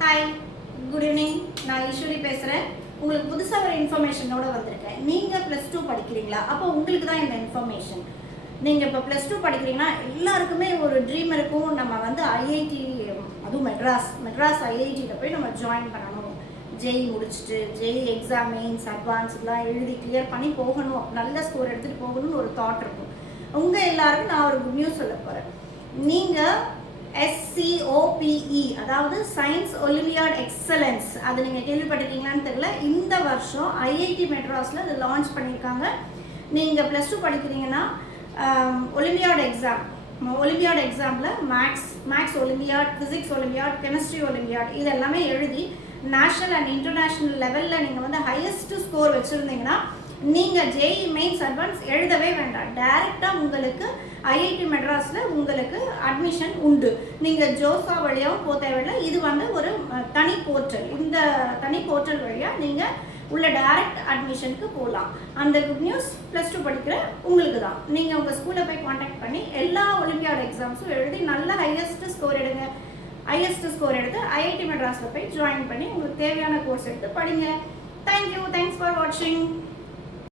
Hi, good evening. நான் ஈஸ்வரி பேசுகிறேன். உங்களுக்கு புதுசாக ஒரு இன்ஃபர்மேஷனோட வந்திருக்கேன். நீங்கள் +2 படிக்கிறீங்களா? அப்போ உங்களுக்கு தான் இந்த இன்ஃபர்மேஷன். நீங்கள் இப்போ +2 படிக்கிறீங்கன்னா எல்லாருக்குமே ஒரு ட்ரீம் இருக்கும். நம்ம வந்து ஐஐடி, அதுவும் மெட்ராஸ் ஐஐடியில் போய் நம்ம ஜாயின் பண்ணணும். ஜெய் முடிச்சுட்டு ஜெய் எக்ஸாம், மெயின்ஸ், அட்வான்ஸ்லாம் எழுதி கிளியர் பண்ணி போகணும், நல்ல ஸ்கோர் எடுத்துகிட்டு போகணும்னு ஒரு தாட் இருக்கும். உங்கள் எல்லாருக்கும் நான் ஒரு குட் நியூஸ் சொல்ல போகிறேன். நீங்கள் SCOPE, அதாவது சயின்ஸ் ஒலிம்பியாட் எக்ஸலன்ஸ், அது நீங்கள் கேள்விப்பட்டிருக்கீங்களான்னு தெரியல. இந்த வருஷம் ஐஐடி மெட்ராஸில் அது லான்ச் பண்ணியிருக்காங்க. நீங்கள் +2 படிக்கிறீங்கன்னா ஒலிம்பியாட் எக்ஸாமில் maths olympiad, physics olympiad, chemistry olympiad இது எல்லாமே எழுதி நேஷ்னல் அண்ட் இன்டர்நேஷ்னல் லெவலில் நீங்கள் வந்து ஹையஸ்ட் ஸ்கோர் வச்சுருந்தீங்கன்னா நீங்கள் ஜேஇ மெயின்ஸ் அட்வான்ஸ் எழுதவே வேண்டாம். டைரெக்டாக உங்களுக்கு ஐஐடி மெட்ராஸில் உங்களுக்கு அட்மிஷன் உண்டு. நீங்கள் ஜோசா வழியாகவும் போக தேவையில்லை. இது வந்து ஒரு தனி போர்ட்டல். இந்த தனி போர்ட்டல் வழியாக நீங்கள் உள்ள டைரக்ட் அட்மிஷனுக்கு போகலாம். அந்த குட் நியூஸ் +2 படிக்கிற உங்களுக்கு தான். நீங்கள் உங்கள் ஸ்கூலில் போய் காண்டாக்ட் பண்ணி எல்லா ஒலிம்பியாட் எக்ஸாம்ஸும் எழுதி நல்ல ஹையஸ்ட் ஸ்கோர் எடுத்து ஐஐடி மெட்ராஸில் போய் ஜாயின் பண்ணி உங்களுக்கு தேவையான கோர்ஸ் எடுத்து படிங்க. தேங்க்யூ. தேங்க்ஸ் ஃபார் வாட்சிங்.